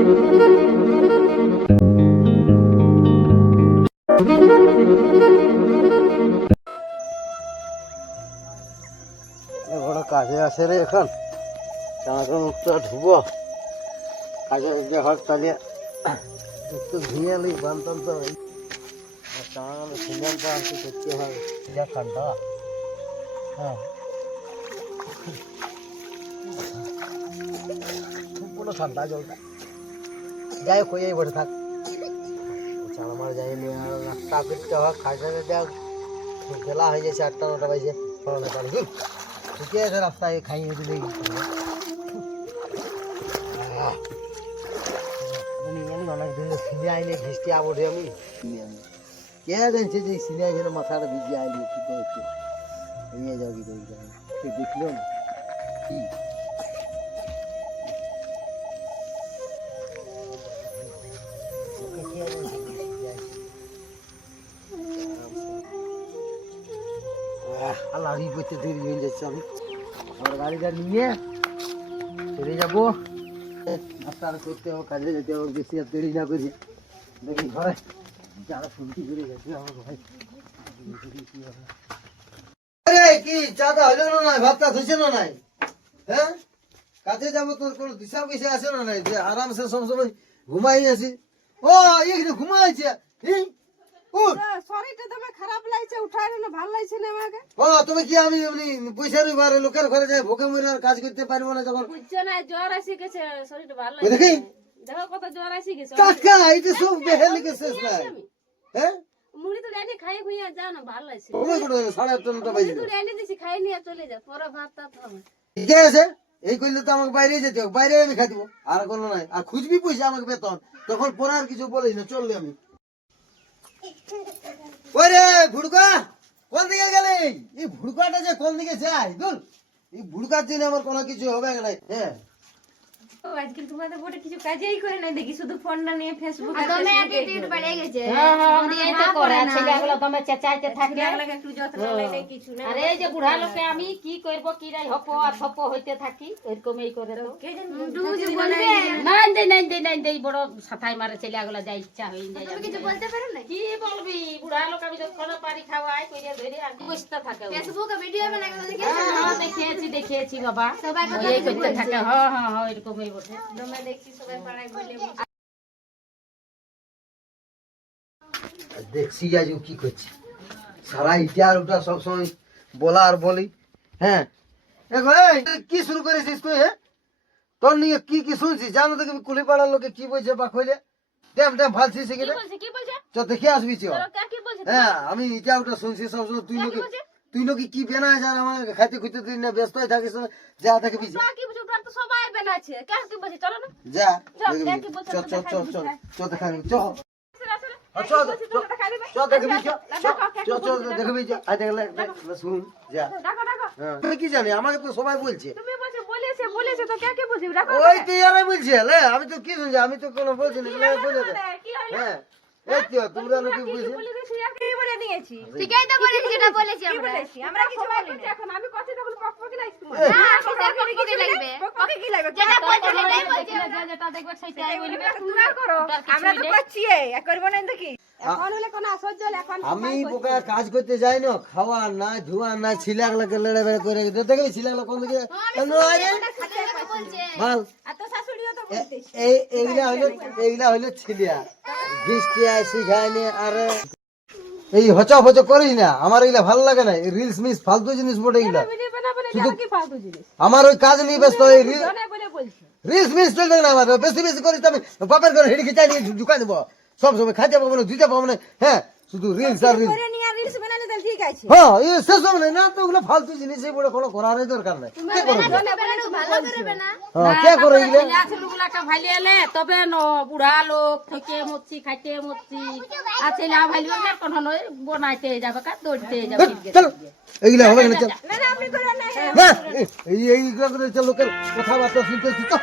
বড় কাজে আছে রে এখন। মুখটা ধুবো। কাজে যে হোক তাহলে একটু ধুয়ে লি বানতাম তো হয় ঠান্ডা। হ্যাঁ। ঠান্ডা জলটা। যাই হোক হয়েই বসে থাক। চাল আমার যাই নিয়ে নাস্তা করতে হয় খাইতে দেখ বেলা হয়ে যাচ্ছে আটটা, নটা বাজে, পড়ানো পারি ঠিকই আছে, রাস্তায় খাইয়ে দিলেই অনেক দিন সিনে আইলে ঘিসতে আবঠে আমি। কে জানছে যে সিনে আইলে মাথাটা ভিজে আইলে কি করছে নিয়ে যাও আল্লাহ করতে দেরি হয়ে যাচ্ছে আমি আমার গাড়িটা নিয়ে চলে যাব। নাস্তা করতে হবে কাজে যেতে হবে বেশি আর দেরি না করি। দেখি ঘরে যারা শুনতে করে গেছে, আমার ভাই। কি চাঁদা হলো না নাই? ভাতটা ধুছে না নাই? হ্যাঁ? কাজে যাব তোর কোনো দিশা পয়সা আছে না নাই? যে আরামসে সবসময় ঘুমাই আছি। ও এখানে ঘুমাইছে। উঠ শরীরটা তোমার খারাপ লাগছে উঠাই না ভালো লাগছে না আমাকে। ও তুমি কি আমি এমনি পয়সার বারে লোকের ঘরে যাই ভোকে মরে আর কাজ করতে পারব না যখন? বুঝছ না জ্বর আসি গেছে শরীরটা ভালো ওই দেখি। দেখো কত জ্বর আসি গেছে কাকা এটা সব বেহেলিকে শেষ নাই হ্যাঁ? মুড়ি তো এনে খাই খুইয়া যাও না ভালো লাগছে। ওই করে সাড়ে আটটা নটা বাজে। মুড়ি তো দিছি খাই নিয়ে চলে যা পরে ভাত টাত হবে। ঠিক আছে? এই করলে তো আমাকে বাইরে যেতে হবে বাইরে আমি খাই দিব আর কোনো নাই। আর খুঁজবি পয়সা আমাকে বেতন। তখন পরে আর কিছু বলিস না চললে আমি। ওরে ভুড়কা, কোন দিকে গেলে? এই ভুড়কাটা যে কোন দিকে যায়? দুল এই ভুড়কার জন্য আমার কোনো কিছু হবে না। হ্যাঁ। আজকাল তোমাদের বোর্ডে কিছু কাজেই করে নাই দেখি শুধু ফোনটা নিয়ে ফেসবুক আর তুমি অ্যাটিটিউড বেড়ে গেছে। হ্যাঁ হ্যাঁ আমি তো করে ছেলেগুলো তুমি চেঁচাইতে থাকে। লাগে একটু যত্ন নেই কিছু না আর এই যে বুড়া লোকে আমি কি করব কি নাই হপ আর থপ হইতে থাকি এরকম এই করে তো। কে জানি বুঝ বলবে। নাই দেই নাই দেই নাই দেই বড় সাথাই মারে ছেলেগুলো যা ইচ্ছা হই যায় তুমি কিছু বলতে পারো না কি বলবি বুড়া লোক আমি যখন পারি খাওয়াই কইরে ধরে আর বসতে থাকে ফেসবুকে ভিডিও বানাই হ্যাঁ হ্যাঁ দেখিয়েছি দেখিয়েছি বাবা। সবাই কথা করতে থাকে হ্যাঁ হ্যাঁ হ্যাঁ এরকমই বটে। তোমরা দেখছি সবাই পাড়ায় বলে দেখছি আজ ও কি করছে। সারা ইটা আর ওটা সবসময় বলা। আর বলি হ্যাঁ কি শুরু করেছিস তুই হ্যাঁ? তোর নিয়ে কি কি শুনছিস জানো তো কুলি পাড়ার লোকে কি বলছে বা কইলে? ড্যাম ড্যাম ফালছিস সেখানে চ দেখে আসবি চ হ্যাঁ আমি ইটা ওটা শুনছি সবসময়। তুই লোকে তুই লোকে কি বেনা যার আমার খাইতে খুঁজতে তুই না ব্যস্ত হয়ে থাকিস যা দেখবি যা। তোরা কি বলছে? ওটা তো সবাই বেনাচ্ছে। কে কি বলছে? চলো না। যা চল, কে কি হ্যাঁ। আমি জানি আমাকে তো সবাই বলছে। তুমি বলছো বলেছে বলেছে তো কে কে বলছে? দেখো ওই তো ইয়ারাই বলছে আমি তো কি শুনছি আমি তো কোনো বলছি না লে, বলে দে। কি হলো? হ্যাঁ তো কি কি ঠিকই তো বলেছি যেটা বলেছি কি আমরা? কিছু বলিনি এখন আমি কথা তখন পক পক লাগছে হ্যাঁ কিসের লাগবে। পক পক কি লাগবে? যেটা বলছে সেটাই বলছি যেটা দেখবে সেটাই বলবে। তোমরা করো আমরা তো করছি এই করব না দেখি। এখন হলে কোন আশ্চর্য হলে এখন আমি বোকা কাজ করতে যাই না খাওয়া না ধোয়া না লেড়ে বেড়ে করে দেখবি ছিলাগুলো কোন দিকে? ভালো এইগুলা হইল এইগুলা হইল ছিলিয়া। বৃষ্টি আয় শিখায়নি আর এই হচা ফচা করিস না আমার এগুলা ভালো লাগে না রিলস মিস ফালতু জিনিস বটে এগুলা। জিনিস? আমার ওই কাজ নিয়ে ব্যস্ত এই রিলস মিস চলবে না আমার বেশি বেশি করিস আমি বাপের ঘরে হেঁটে চাই নিয়ে ঢুকাই দেবো সব সময় খাইতে পাবো না দিতে পাবো না হ্যাঁ শুধু রিলস আর রিলস রিলস বানালে তাহলে ঠিক আছে হ্যাঁ এই শেষ হবে না তো ওগুলো ফালতু জিনিস এই বড় কোনো করারই দরকার নাই কে করবে ভালো করবে না হ্যাঁ কে করে এগুলো ছেলেগুলাকে ভালি তবে ন বুড়া লোক থেকে মরছি খাইতে মরছি আর ছেলে ভালি কোন নয় বনাইতে যাবে কা দৌড়তে যাবে চল এইগুলো হবে না চল না না আপনি করে না হ্যাঁ এই এইগুলো করে চল লোকের কথাবার্তা শুনতে তো